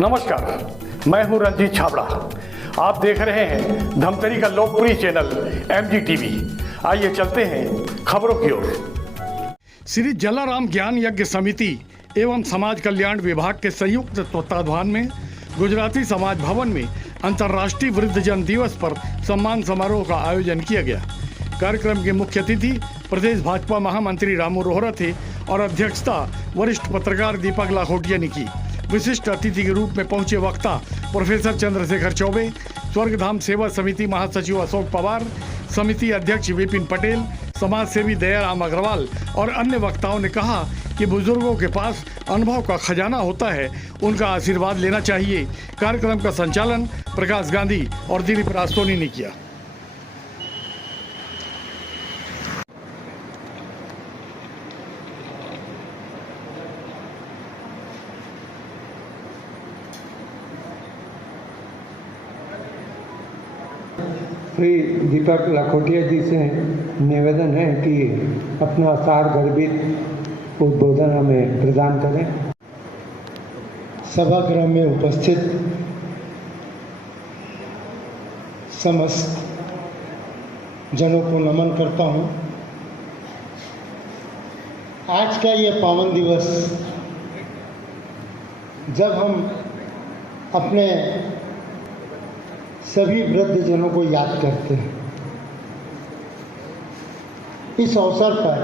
नमस्कार, मैं हूं रंजीत छाबड़ा। आप देख रहे हैं धमतरी का लोकप्रिय चैनल MGTV। आइए चलते हैं खबरों की ओर। श्री जलाराम ज्ञान यज्ञ समिति एवं समाज कल्याण विभाग के संयुक्त तत्वाधान में गुजराती समाज भवन में अंतर्राष्ट्रीय वृद्धजन दिवस पर सम्मान समारोह का आयोजन किया गया। कार्यक्रम के मुख्य अतिथि प्रदेश भाजपा महामंत्री रामू रोहरा थे और अध्यक्षता वरिष्ठ पत्रकार दीपक लाखोटिया ने की। विशिष्ट अतिथि के रूप में पहुंचे वक्ता प्रोफेसर चंद्रशेखर चौबे, स्वर्गधाम सेवा समिति महासचिव अशोक पवार, समिति अध्यक्ष विपिन पटेल, समाज सेवी दयाराम अग्रवाल और अन्य वक्ताओं ने कहा कि बुजुर्गों के पास अनुभव का खजाना होता है, उनका आशीर्वाद लेना चाहिए। कार्यक्रम का संचालन प्रकाश गांधी और दिलीप रास्तोनी ने किया। श्री दीपक लाखोटिया जी से निवेदन है कि अपना सार गर्भित उद्बोधन हमें प्रदान करें। सभागृह में उपस्थित समस्त जनों को नमन करता हूं। आज का ये पावन दिवस जब हम अपने सभी वृद्धजनों को याद करते हैं, इस अवसर पर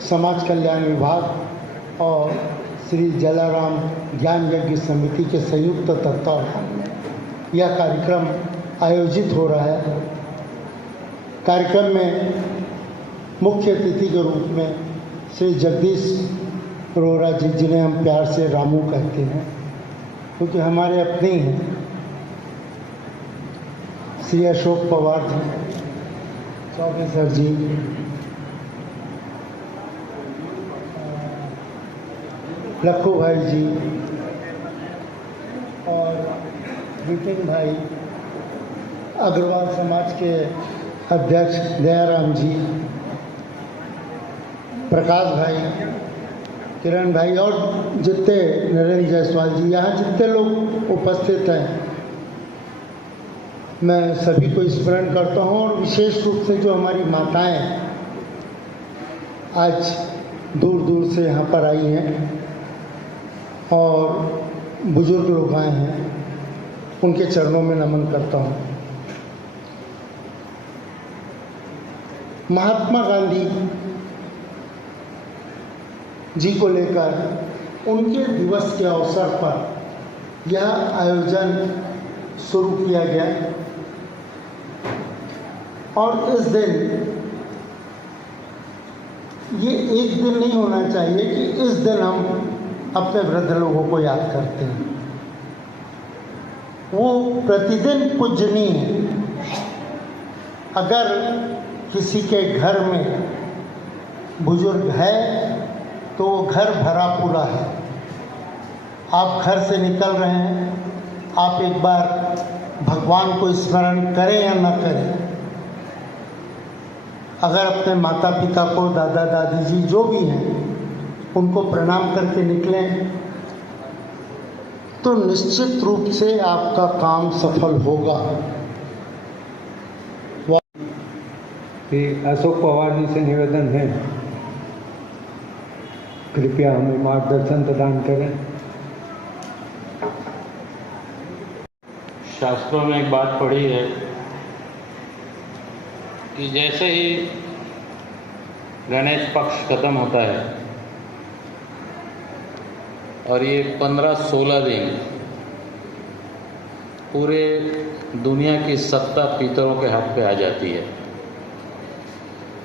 समाज कल्याण विभाग और श्री जलाराम ज्ञान यज्ञ समिति के संयुक्त तत्वाधान में यह कार्यक्रम आयोजित हो रहा है। कार्यक्रम में मुख्य अतिथि के रूप में श्री जगदीश रोहरा जी, जिन्हें हम प्यार से रामू कहते हैं क्योंकि हमारे अपने ही हैं, श्री अशोक पवार जी, चौबे सर जी, लखू भाई जी और विपिन भाई, अग्रवाल समाज के अध्यक्ष दयाराम जी, प्रकाश भाई, किरण भाई और जितने नरेंद्र जायसवाल जी, यहाँ जितने लोग उपस्थित हैं, मैं सभी को स्मरण करता हूँ। और विशेष रूप से जो हमारी माताएं आज दूर दूर से यहाँ पर आई हैं और बुजुर्ग लोग आए हैं, उनके चरणों में नमन करता हूँ। महात्मा गांधी जी को लेकर उनके दिवस के अवसर पर यह आयोजन शुरू किया गया और इस दिन ये एक दिन नहीं होना चाहिए कि इस दिन हम अपने वृद्ध लोगों को याद करते हैं। वो प्रतिदिन पूजनीय है। अगर किसी के घर में बुजुर्ग है तो वो घर भरा पूरा है। आप घर से निकल रहे हैं, आप एक बार भगवान को स्मरण करें या न करें, अगर अपने माता पिता को, दादा दादी जी जो भी हैं, उनको प्रणाम करके निकलें तो निश्चित रूप से आपका काम सफल होगा। अशोक पवार जी से निवेदन है, कृपया हमें मार्गदर्शन प्रदान करें। शास्त्रों में एक बात पढ़ी है कि जैसे ही गणेश पक्ष खत्म होता है और ये 15-16 दिन पूरे दुनिया की सत्ता पितरों के हाथ पे आ जाती है।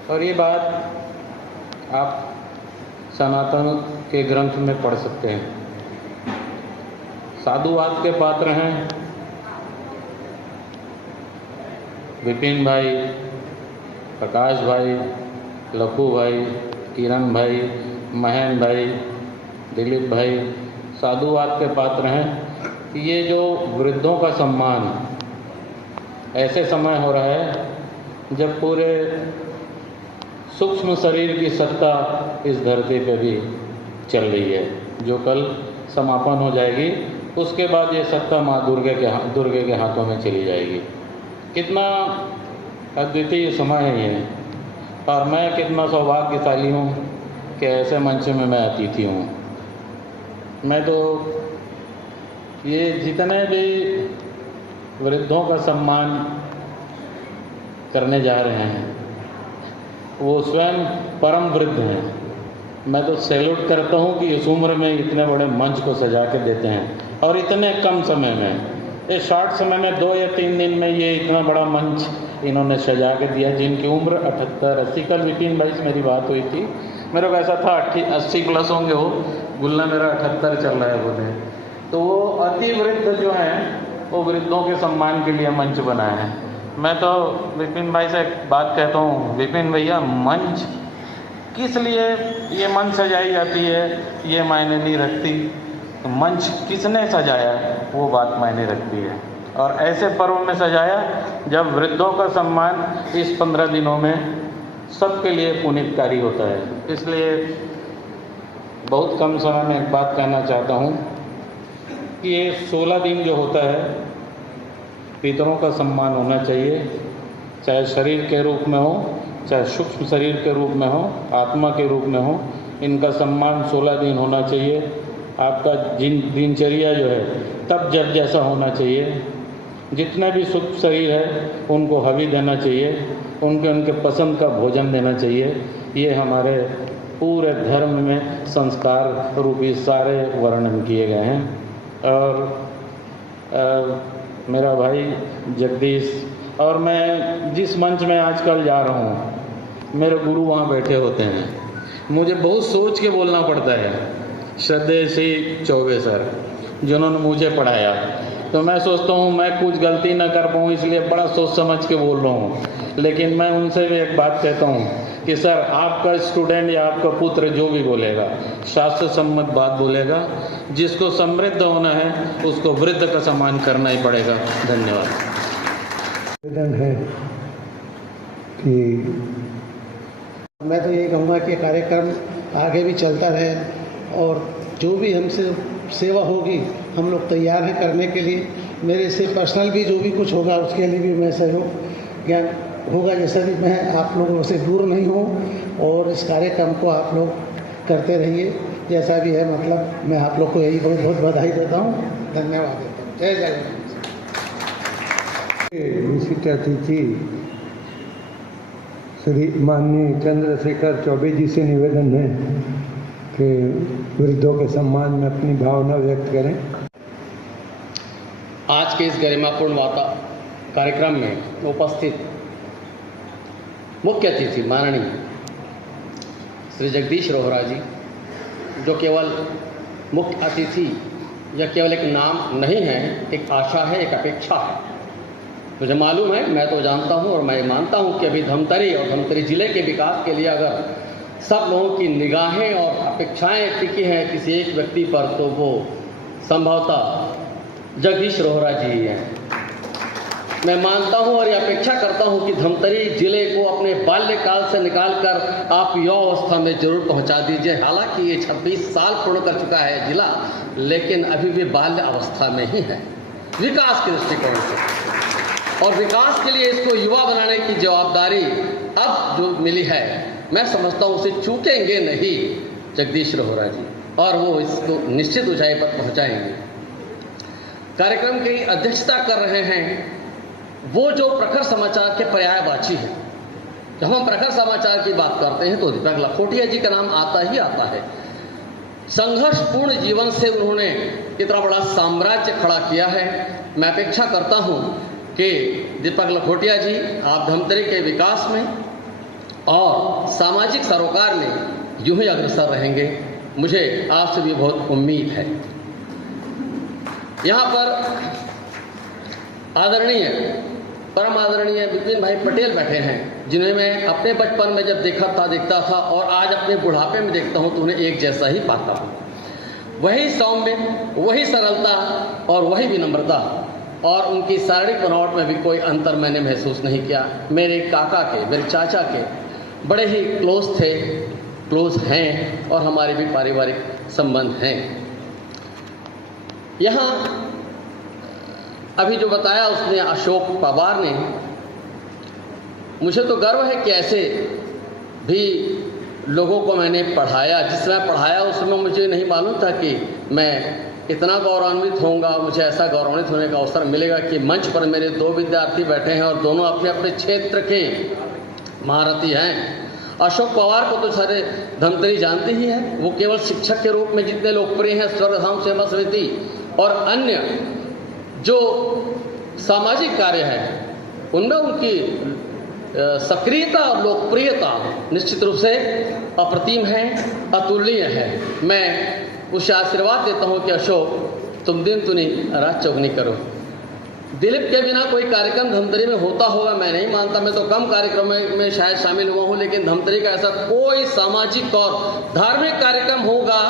और ये बात आप सनातन के ग्रंथ में पढ़ सकते हैं। साधुवाद के पात्र हैं विपिन भाई, प्रकाश भाई, लखू भाई, किरण भाई, महेंद्र भाई, दिलीप भाई। साधुवाद के पात्र हैं कि ये जो वृद्धों का सम्मान ऐसे समय हो रहा है जब पूरे सूक्ष्म शरीर की सत्ता इस धरती पे भी चल रही है, जो कल समापन हो जाएगी उसके बाद ये सत्ता माँ दुर्गे के हाथों में चली जाएगी। कितना अद्वितीय समय है ये, और मैं कितना सौभाग्यशाली हूँ कि ऐसे मंच में मैं अतिथि हूँ। मैं तो ये जितने भी वृद्धों का सम्मान करने जा रहे हैं वो स्वयं परम वृद्ध हैं। मैं तो सैल्यूट करता हूँ कि इस उम्र में इतने बड़े मंच को सजा के देते हैं और इतने कम समय में, इस शॉर्ट समय में 2 या 3 दिन में ये इतना बड़ा मंच इन्होंने सजा के दिया। जिनकी उम्र 78-80, कल विपिन भाई से मेरी बात हुई थी, मेरे को ऐसा था 80 प्लस होंगे वो, गुल्ला मेरा 78 चल रहा है बोले। तो वो अति वृद्ध जो हैं वो वृद्धों के सम्मान के लिए मंच बनाए हैं। मैं तो विपिन भाई से एक बात कहता हूँ, विपिन भैया मंच किस लिए ये मंच सजाई जाती है ये मायने नहीं रखती, मंच किसने सजाया है वो बात मायने रखती है। और ऐसे पर्व में सजाया जब वृद्धों का सम्मान इस 15 दिनों में सबके लिए पुनीतकारी होता है। इसलिए बहुत कम समय में एक बात कहना चाहता हूँ कि ये 16 दिन जो होता है पितरों का सम्मान होना चाहिए, चाहे शरीर के रूप में हो, चाहे सूक्ष्म शरीर के रूप में हो, आत्मा के रूप में हो, इनका सम्मान 16 दिन होना चाहिए। आपका दिनचर्या जो है तब जब जैसा होना चाहिए। जितने भी सूक्ष्म शरीर है उनको हवि देना चाहिए, उनके पसंद का भोजन देना चाहिए। ये हमारे पूरे धर्म में संस्कार रूपी सारे वर्णन किए गए हैं। और मेरा भाई जगदीश और मैं जिस मंच में आजकल जा रहा हूँ, मेरे गुरु वहाँ बैठे होते हैं, मुझे बहुत सोच के बोलना पड़ता है। श्रद्धेय श्री चौबे सर जिन्होंने मुझे पढ़ाया, तो मैं सोचता हूँ मैं कुछ गलती ना कर पाऊँ, इसलिए बड़ा सोच समझ के बोल रहा हूँ। लेकिन मैं उनसे भी एक बात कहता हूँ कि सर आपका स्टूडेंट या आपका पुत्र जो भी बोलेगा शास्त्र सम्मत बात बोलेगा, जिसको समृद्ध होना है उसको वृद्ध का सम्मान करना ही पड़ेगा। धन्यवाद। निवेदन है कि मैं तो यही कहूँगा कि कार्यक्रम आगे भी चलता रहे और जो भी हमसे सेवा होगी हम लोग तैयार हैं करने के लिए। मेरे से पर्सनल भी जो भी कुछ होगा उसके लिए भी मैं सहयोग ज्ञान होगा, जैसा भी मैं आप लोगों से दूर नहीं हूँ और इस कार्यक्रम को आप लोग करते रहिए जैसा भी है। मतलब मैं आप लोग को यही बहुत बहुत बधाई देता हूँ, धन्यवाद देता हूँ। जय जगन्नाथ। विशिष्ट अतिथि श्री माननीय चंद्रशेखर चौबे जी से निवेदन है कि वृद्धों के सम्मान में अपनी भावना व्यक्त करें। आज के इस गरिमापूर्ण कार्यक्रम में उपस्थित मुख्य अतिथि माननीय श्री जगदीश रोहरा जी, जो केवल मुख्य अतिथि या केवल एक नाम नहीं है, एक आशा है, एक अपेक्षा है। मुझे मालूम है, मैं तो जानता हूं और मैं मानता हूं कि अभी धमतरी और धमतरी जिले के विकास के लिए अगर सब लोगों की निगाहें और अपेक्षाएं टिकी हैं किसी एक व्यक्ति पर, तो वो संभवतः जगदीश रोहरा जी ही हैं। मैं मानता हूं और ये अपेक्षा करता हूं कि धमतरी जिले को अपने बाल्यकाल से निकालकर आप युवावस्था में जरूर पहुंचा दीजिए। हालांकि ये 26 साल पूर्ण कर चुका है जिला, लेकिन अभी भी बाल्य अवस्था में ही है विकास के दृष्टिकोण से। और विकास के लिए इसको युवा बनाने की जवाबदारी अब जो मिली है, मैं समझता हूं उसे चूकेंगे नहीं जगदीश रोहरा जी, और वो इसको निश्चित ऊंचाई पर पहुंचाएंगे। कार्यक्रम की अध्यक्षता कर रहे हैं वो जो प्रखर समाचार के पर्यायवाची है। जब हम प्रखर समाचार की बात करते हैं तो दीपक लखोटिया जी का नाम आता ही आता है। संघर्षपूर्ण जीवन से उन्होंने इतना बड़ा साम्राज्य खड़ा किया है। मैं अपेक्षा करता हूं कि दीपक लखोटिया जी आप धमतरी के विकास में और सामाजिक सरोकार में यूं ही अग्रसर रहेंगे, मुझे आपसे भी बहुत उम्मीद है। यहाँ पर आदरणीय परम आदरणीय विपिन भाई पटेल बैठे हैं, जिन्हें मैं अपने बचपन में जब देखता था और आज अपने बुढ़ापे में देखता हूं तो उन्हें एक जैसा ही पाता हूं। वही सौम्य, वही सरलता और वही विनम्रता, और उनकी शारीरिक बनावट में भी कोई अंतर मैंने महसूस नहीं किया। मेरे काका के, मेरे चाचा के बड़े ही क्लोज हैं और हमारे भी पारिवारिक संबंध हैं। यहाँ अभी जो बताया उसने अशोक पवार ने, मुझे तो गर्व है कि ऐसे भी लोगों को मैंने पढ़ाया। जिस समय पढ़ाया उस समय मुझे नहीं मालूम था कि मैं इतना गौरवान्वित होऊंगा, मुझे ऐसा गौरवान्वित होने का अवसर मिलेगा कि मंच पर मेरे 2 विद्यार्थी बैठे हैं और दोनों अपने अपने क्षेत्र के महारथी हैं। अशोक पवार को तो सारे धमतरी जानते ही हैं। वो केवल शिक्षक के रूप में जितने लोकप्रिय हैं, स्वर्गधाम सेवा समिति और अन्य जो सामाजिक कार्य हैं उनमें उनकी सक्रियता और लोकप्रियता निश्चित रूप से अप्रतिम है, अतुलनीय है। मैं उसे आशीर्वाद देता हूं कि अशोक तुम दिन तुनी रात चौगनी करो। दिलीप के बिना कोई कार्यक्रम धमतरी में होता होगा मैं नहीं मानता। मैं तो कम कार्यक्रमों में शायद शामिल हुआ हूं, लेकिन धमतरी का ऐसा कोई सामाजिक और धार्मिक कार्यक्रम होगा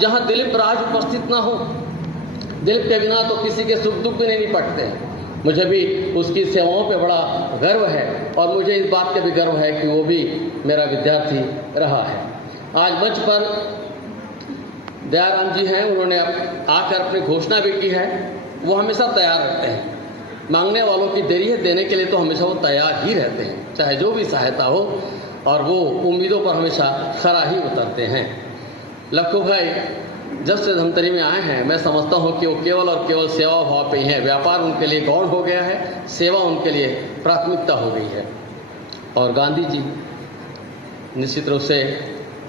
जहां दिलीप राज उपस्थित ना हो। दिलीप के बिना तो किसी के सुख दुख भी नहीं निपटते। मुझे भी उसकी सेवाओं पे बड़ा गर्व है और मुझे इस बात का भी गर्व है कि वो भी मेरा विद्यार्थी रहा है। आज मंच पर दयाराम जी हैं, उन्होंने आकर अपनी घोषणा भी की है। वो हमेशा तैयार रहते हैं, मांगने वालों की देरी है, देने के लिए तो हमेशा वो तैयार ही रहते हैं, चाहे जो भी सहायता हो, और वो उम्मीदों पर हमेशा खरा ही उतरते हैं। लखू भाई जब से धमतरी में आए हैं, मैं समझता हूं कि वो केवल और केवल सेवा भाव पे ही है। व्यापार उनके लिए गौण हो गया है, सेवा उनके लिए प्राथमिकता हो गई है। और गांधी जी निश्चित रूप से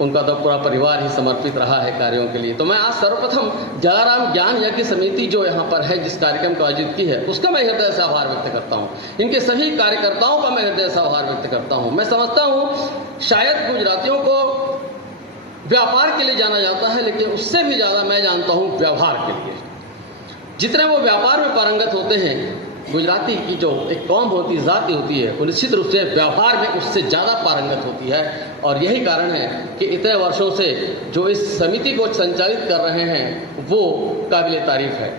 उनका तो पूरा परिवार ही समर्पित रहा है कार्यों के लिए। तो मैं आज सर्वप्रथम जलाराम ज्ञान यज्ञ समिति जो यहाँ पर है, जिस कार्यक्रम को आयोजित की है, उसका मैं हृदय से आभार व्यक्त करता हूँ। इनके सभी कार्यकर्ताओं का मैं हृदय से आभार व्यक्त करता हूँ। मैं समझता हूँ शायद गुजरातियों को व्यापार के लिए जाना जाता है, लेकिन उससे भी ज़्यादा मैं जानता हूँ व्यवहार के लिए। जितने वो व्यापार में पारंगत होते हैं, गुजराती की जो एक कौम होती है, जाति होती है, वो निश्चित रूप से व्यवहार में उससे ज़्यादा पारंगत होती है। और यही कारण है कि इतने वर्षों से जो इस समिति को संचालित कर रहे हैं वो काबिल तारीफ है।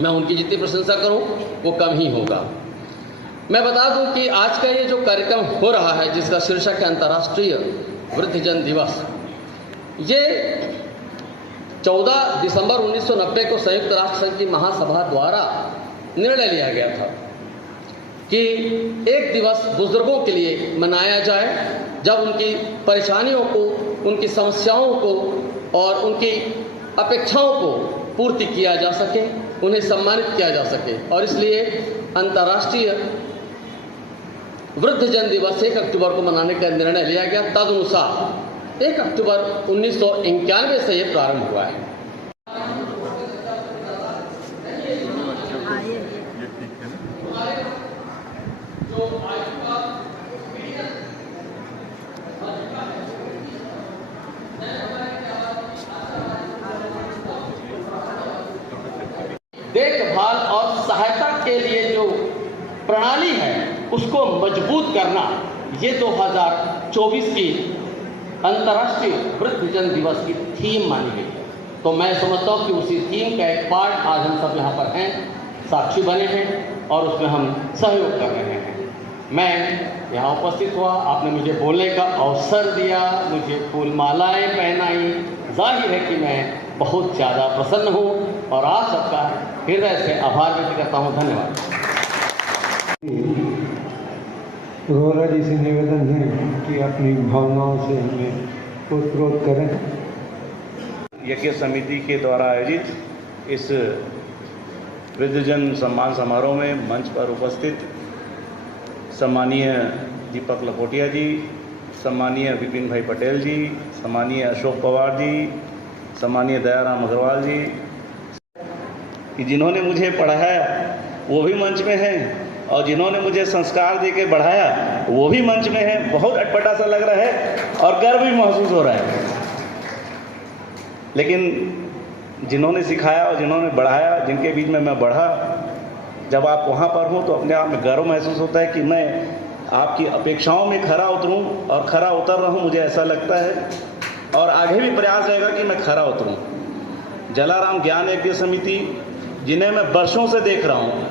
मैं उनकी जितनी प्रशंसा करूं वो कम ही होगा। मैं बता दूं कि आज का ये जो कार्यक्रम हो रहा है, जिसका शीर्षक है अंतर्राष्ट्रीय वृद्धजन दिवस, ये 14 दिसंबर 1990 को संयुक्त राष्ट्र संघ की महासभा द्वारा निर्णय लिया गया था कि एक दिवस बुजुर्गों के लिए मनाया जाए, जब उनकी परेशानियों को, उनकी समस्याओं को और उनकी अपेक्षाओं को पूर्ति किया जा सके, उन्हें सम्मानित किया जा सके। और इसलिए अंतर्राष्ट्रीय वृद्धजन दिवस 1 अक्टूबर को मनाने का निर्णय लिया गया। तदनुसार 1 अक्टूबर 1991 से ये प्रारंभ हुआ है। देखभाल और सहायता के लिए जो प्रणाली है उसको मजबूत करना, ये 2024 की अंतर्राष्ट्रीय वृद्धजन दिवस की थीम मानी गई है। तो मैं समझता हूँ कि उसी थीम का एक पार्ट आज हम सब यहाँ पर हैं, साक्षी बने हैं और उसमें हम सहयोग कर रहे हैं। मैं यहाँ उपस्थित हुआ, आपने मुझे बोलने का अवसर दिया, मुझे फूल मालाएँ पहनाई। जाहिर है कि मैं बहुत ज़्यादा प्रसन्न हूँ और आप सबका हृदय से आभार व्यक्त करता हूँ। धन्यवाद। रोहरा जी से निवेदन है कि अपनी भावनाओं से हमें ओतप्रोत करें। यज्ञ समिति के द्वारा आयोजित इस वृद्धजन सम्मान समारोह में मंच पर उपस्थित सम्मानीय दीपक लखोटिया जी, सम्मानीय विपिन भाई पटेल जी, सम्मानीय अशोक पवार जी, सम्मानीय दयाराम अग्रवाल जी, कि जिन्होंने मुझे पढ़ाया वो भी मंच में हैं और जिन्होंने मुझे संस्कार दे के बढ़ाया वो भी मंच में है। बहुत अटपटा सा लग रहा है और गर्व भी महसूस हो रहा है। लेकिन जिन्होंने सिखाया और जिन्होंने बढ़ाया, जिनके बीच में मैं बढ़ा, जब आप वहाँ पर हो तो अपने आप में गर्व महसूस होता है कि मैं आपकी अपेक्षाओं में खरा उतरूं और खरा उतर रहा हूँ। मुझे ऐसा लगता है और आगे भी प्रयास रहेगा कि मैं खरा उतरूं। जलाराम ज्ञान यज्ञ समिति, जिन्हें मैं वर्षों से देख रहा हूँ,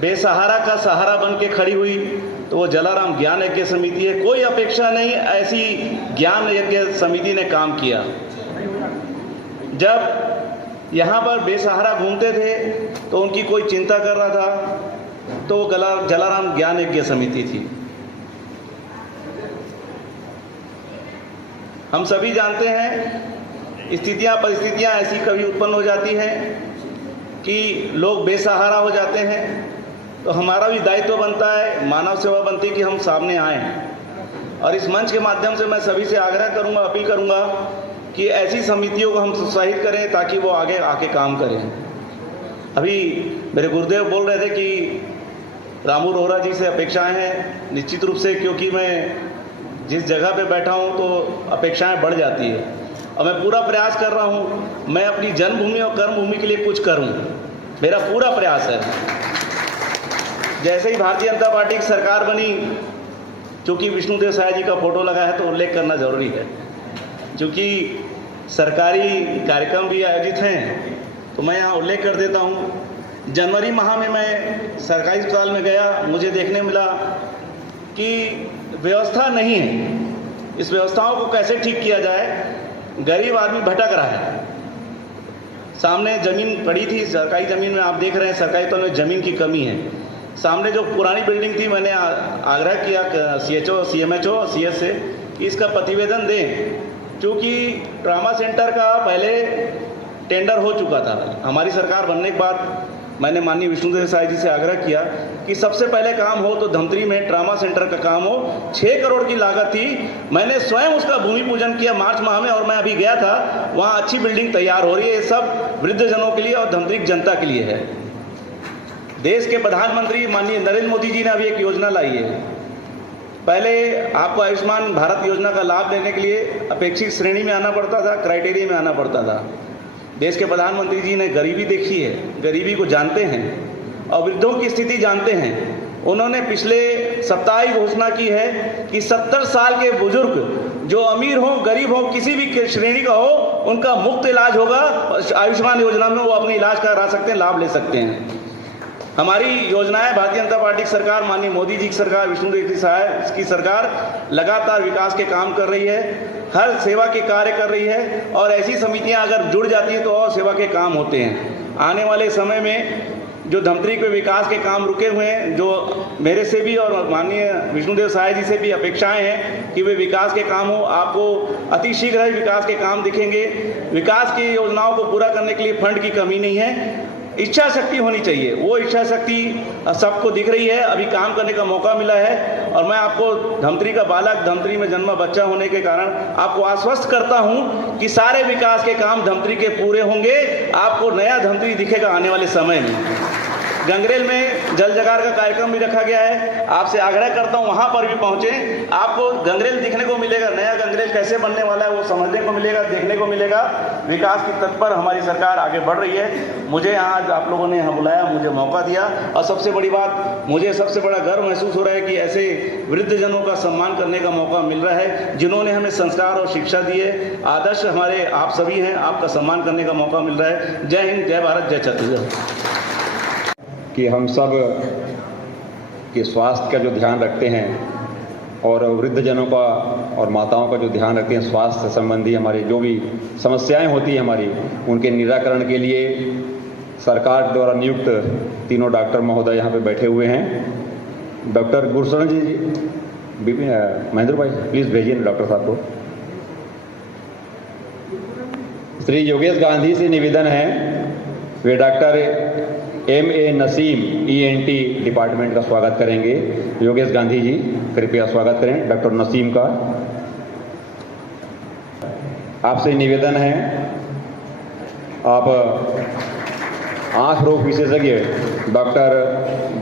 बेसहारा का सहारा बन के खड़ी हुई, तो वो जलाराम ज्ञान यज्ञ समिति है। कोई अपेक्षा नहीं, ऐसी ज्ञान यज्ञ समिति ने काम किया। जब यहाँ पर बेसहारा घूमते थे तो उनकी कोई चिंता कर रहा था तो वो जलाराम ज्ञान यज्ञ समिति थी। हम सभी जानते हैं परिस्थितियाँ ऐसी कभी उत्पन्न हो जाती हैं कि लोग बेसहारा हो जाते हैं, तो हमारा भी दायित्व बनता है, मानव सेवा बनती है कि हम सामने आएँ। और इस मंच के माध्यम से मैं सभी से आग्रह करूंगा, अपील करूंगा कि ऐसी समितियों को हम प्रोत्साहित करें ताकि वो आगे आके काम करें। अभी मेरे गुरुदेव बोल रहे थे कि रामू रोहरा जी से अपेक्षाएं हैं, निश्चित रूप से, क्योंकि मैं जिस जगह पे बैठा हूं तो अपेक्षाएं बढ़ जाती है और मैं पूरा प्रयास कर रहा हूं मैं अपनी जन्मभूमि और कर्मभूमि के लिए कुछ करूं, मेरा पूरा प्रयास है। जैसे ही भारतीय जनता पार्टी की सरकार बनी, चूँकि विष्णुदेव साय जी का फोटो लगा है तो उल्लेख करना जरूरी है, क्योंकि सरकारी कार्यक्रम भी आयोजित हैं तो मैं यहाँ उल्लेख कर देता हूँ। जनवरी माह में मैं सरकारी अस्पताल में गया, मुझे देखने मिला कि व्यवस्था नहीं है। इस व्यवस्थाओं को कैसे ठीक किया जाए, गरीब आदमी भटक रहा है। सामने जमीन पड़ी थी, सरकारी जमीन में आप देख रहे हैं सरकारी तौर में जमीन की कमी है। सामने जो पुरानी बिल्डिंग थी, मैंने आग्रह किया CHO, CMHO और CS से कि इसका प्रतिवेदन दें, क्योंकि ट्रामा सेंटर का पहले टेंडर हो चुका था। हमारी सरकार बनने के बाद मैंने माननीय विष्णुदेव साय जी से आग्रह किया कि सबसे पहले काम हो तो धमतरी में ट्रामा सेंटर का काम हो। 6 करोड़ की लागत थी, मैंने स्वयं उसका भूमि पूजन किया मार्च माह में और मैं अभी गया था, वहाँ अच्छी बिल्डिंग तैयार हो रही है। ये सब वृद्धजनों के लिए और धमतरी की जनता के लिए है। देश के प्रधानमंत्री माननीय नरेंद्र मोदी जी ने अभी एक योजना लाई है। पहले आपको आयुष्मान भारत योजना का लाभ लेने के लिए अपेक्षित श्रेणी में आना पड़ता था, क्राइटेरिया में आना पड़ता था। देश के प्रधानमंत्री जी ने गरीबी देखी है, गरीबी को जानते हैं और वृद्धों की स्थिति जानते हैं। उन्होंने पिछले सप्ताह ही घोषणा की है कि 70 साल के बुजुर्ग जो अमीर हो, गरीब हो, किसी भी श्रेणी का हो, उनका मुफ्त इलाज होगा। आयुष्मान योजना में वो अपनी इलाज करा सकते हैं, लाभ ले सकते हैं। हमारी योजनाएं भारतीय जनता पार्टी की सरकार, माननीय मोदी जी की सरकार, विष्णुदेव साय की सरकार लगातार विकास के काम कर रही है, हर सेवा के कार्य कर रही है और ऐसी समितियां अगर जुड़ जाती हैं तो और सेवा के काम होते हैं। आने वाले समय में जो धमतरी के विकास के काम रुके हुए हैं, जो मेरे से भी और माननीय विष्णुदेव साय जी से भी अपेक्षाएं हैं कि वे विकास के काम हो, आपको अति शीघ्र ही विकास के काम दिखेंगे। विकास की योजनाओं को पूरा करने के लिए फंड की कमी नहीं है, इच्छा शक्ति होनी चाहिए। वो इच्छा शक्ति सबको दिख रही है, अभी काम करने का मौका मिला है और मैं आपको धमतरी का बालक, धमतरी में जन्मा बच्चा होने के कारण आपको आश्वस्त करता हूं कि सारे विकास के काम धमतरी के पूरे होंगे। आपको नया धमतरी दिखेगा आने वाले समय में। गंगरेल में जल जगार का कार्यक्रम भी रखा गया है, आपसे आग्रह करता हूं वहां पर भी पहुंचे। आपको गंगरेल दिखने को मिलेगा, नया गंगरेल कैसे बनने वाला है वो समझने को मिलेगा, देखने को मिलेगा। विकास की तत्पर हमारी सरकार आगे बढ़ रही है। मुझे आज आप लोगों ने यहाँ बुलाया, मुझे मौका दिया और सबसे बड़ी बात, मुझे सबसे बड़ा गर्व महसूस हो रहा है कि ऐसे वृद्धजनों का सम्मान करने का मौका मिल रहा है जिन्होंने हमें संस्कार और शिक्षा दिए। आदर्श हमारे आप सभी हैं, आपका सम्मान करने का मौका मिल रहा है। जय हिंद, जय भारत, जय छत्तीसगढ़। कि हम सब के स्वास्थ्य का जो ध्यान रखते हैं और वृद्धजनों का और माताओं का जो ध्यान रखते हैं, स्वास्थ्य संबंधी हमारी जो भी समस्याएं होती हैं हमारी, उनके निराकरण के लिए सरकार द्वारा नियुक्त तीनों डॉक्टर महोदय यहाँ पे बैठे हुए हैं। डॉक्टर गुरशरण जी, महेंद्र भाई प्लीज़ भेजिए डॉक्टर साहब को। श्री योगेश गांधी से निवेदन है, वे doctor MA Naseem ENT department का स्वागत करेंगे। योगेश गांधी जी कृपया स्वागत करें डॉक्टर नसीम का। आपसे निवेदन है, आप आंख रोग विशेषज्ञ डॉक्टर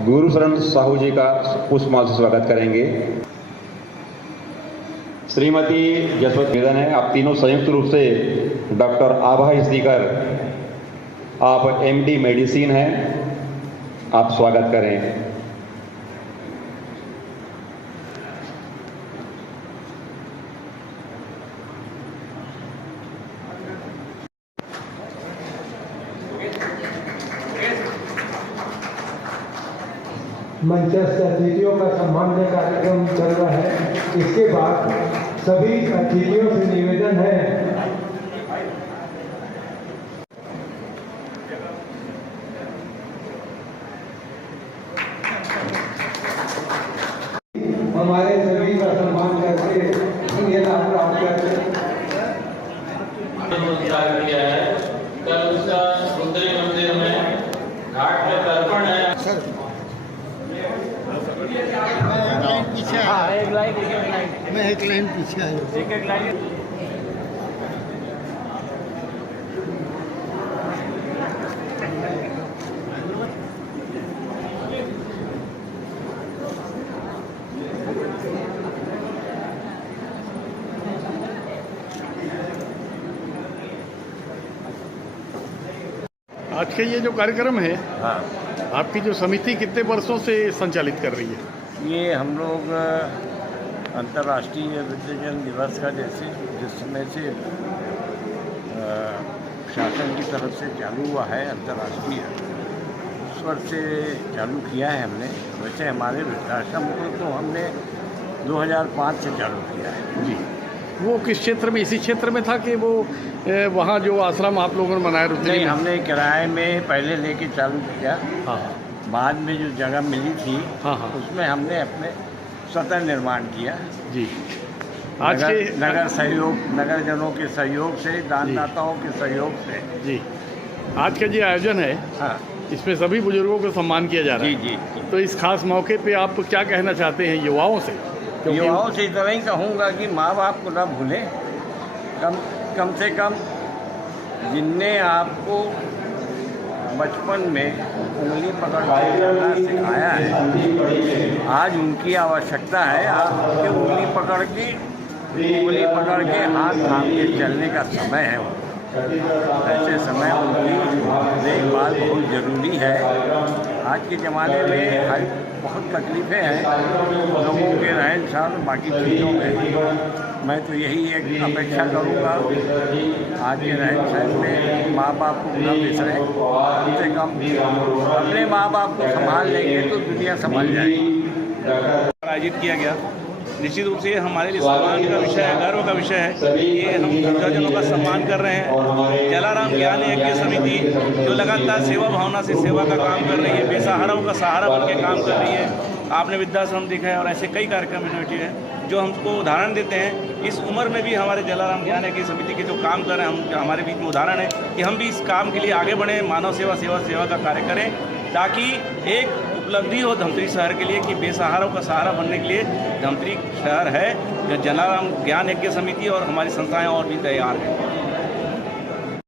गुरुशरण साहू जी का पुष्पमाला से स्वागत करेंगे। श्रीमती जसवंत निवेदन है, आप तीनों संयुक्त रूप से डॉक्टर आभा स्पीकर, आप MD मेडिसिन हैं, आप स्वागत करें। मंचस्थ अतिथियों का सम्मान्य कार्यक्रम चल रहा है। इसके बाद सभी अतिथियों से निवेदन है हमारे सभी का सम्मान करके ये लाभ प्राप्त करते हैं। किया है कल उसका सुंदरी मंदिर में घाट पर तर्पण है। मैं एक लाइन पीछे आया। आज के ये जो कार्यक्रम है, हाँ, आपकी जो समिति कितने वर्षों से संचालित कर रही है? ये हम लोग अंतर्राष्ट्रीय वृद्धजन दिवस का जैसे जिसमें से शासन की तरफ से चालू हुआ है अंतर्राष्ट्रीय, उस वर्ष से चालू किया है हमने। वैसे हमारे वृद्धाश्रम को तो हमने 2005 से चालू किया है। जी, वो किस क्षेत्र में, इसी क्षेत्र में था कि वो वहाँ जो आश्रम आप लोगों ने बनाया रुद्री नहीं, में? हमने किराए में पहले लेके चालू किया। हाँ बाद में जो जगह मिली थी, हाँ हाँ, उसमें हमने अपने स्वतः निर्माण किया। जी। आज के नगर सहयोग, नगरजनों के सहयोग से, दानदाताओं के सहयोग से। जी, आज का जो आयोजन है, हाँ इसमें सभी बुजुर्गों को सम्मान किया जा रहा जी है। जी। तो इस खास मौके पे आप क्या कहना चाहते हैं युवाओं से? क्योंकि युवाओं से इतना ही कहूँगा कि माँ बाप को न भूलें। कम से कम जिनने आपको बचपन में उंगली पकड़ के चलना सिखाया है, आज उनकी आवश्यकता है। आपके उंगली पकड़ के हाथ थाम के चलने का समय है। ऐसे समय उनकी देखभाल बहुत ज़रूरी है। आज के ज़माने में बहुत तकलीफ़ें हैं लोगों के रहन सहन बाकी चीज़ों में। मैं तो यही एक अपेक्षा करूँगा, आज के रहन सहन में माँ बाप को न बिसरें। कम से कम अपने माँ बाप को संभाल लेंगे तो दुनिया संभल जाएगी। आयोजित किया गया, निश्चित रूप से हमारे लिए सम्मान का विषय है, गर्व का विषय है। ये हम वृद्धजनों का सम्मान कर रहे हैं। जलाराम ज्ञान यज्ञ समिति जो लगातार सेवा भावना से सेवा का काम कर रही है, बेसहाराओं का सहारा बन के काम कर रही है। आपने वृद्धाश्रम देखा है और ऐसे कई कार्यक्रम इनोवेटिव हैं जो हमको उदाहरण देते हैं। इस उम्र में भी हमारे जलाराम ज्ञान यज्ञ समिति के जो काम कर रहे हैं, हम हमारे बीच में उदाहरण है कि हम भी इस काम के लिए आगे बढ़ें, मानव सेवा का कार्य करें, ताकि एक उपलब्धि हो धमतरी शहर के लिए कि बेसहारों का सहारा बनने के लिए धमतरी शहर है। जलाराम ज्ञान यज्ञ समिति और हमारी संस्थाएं और भी तैयार हैं।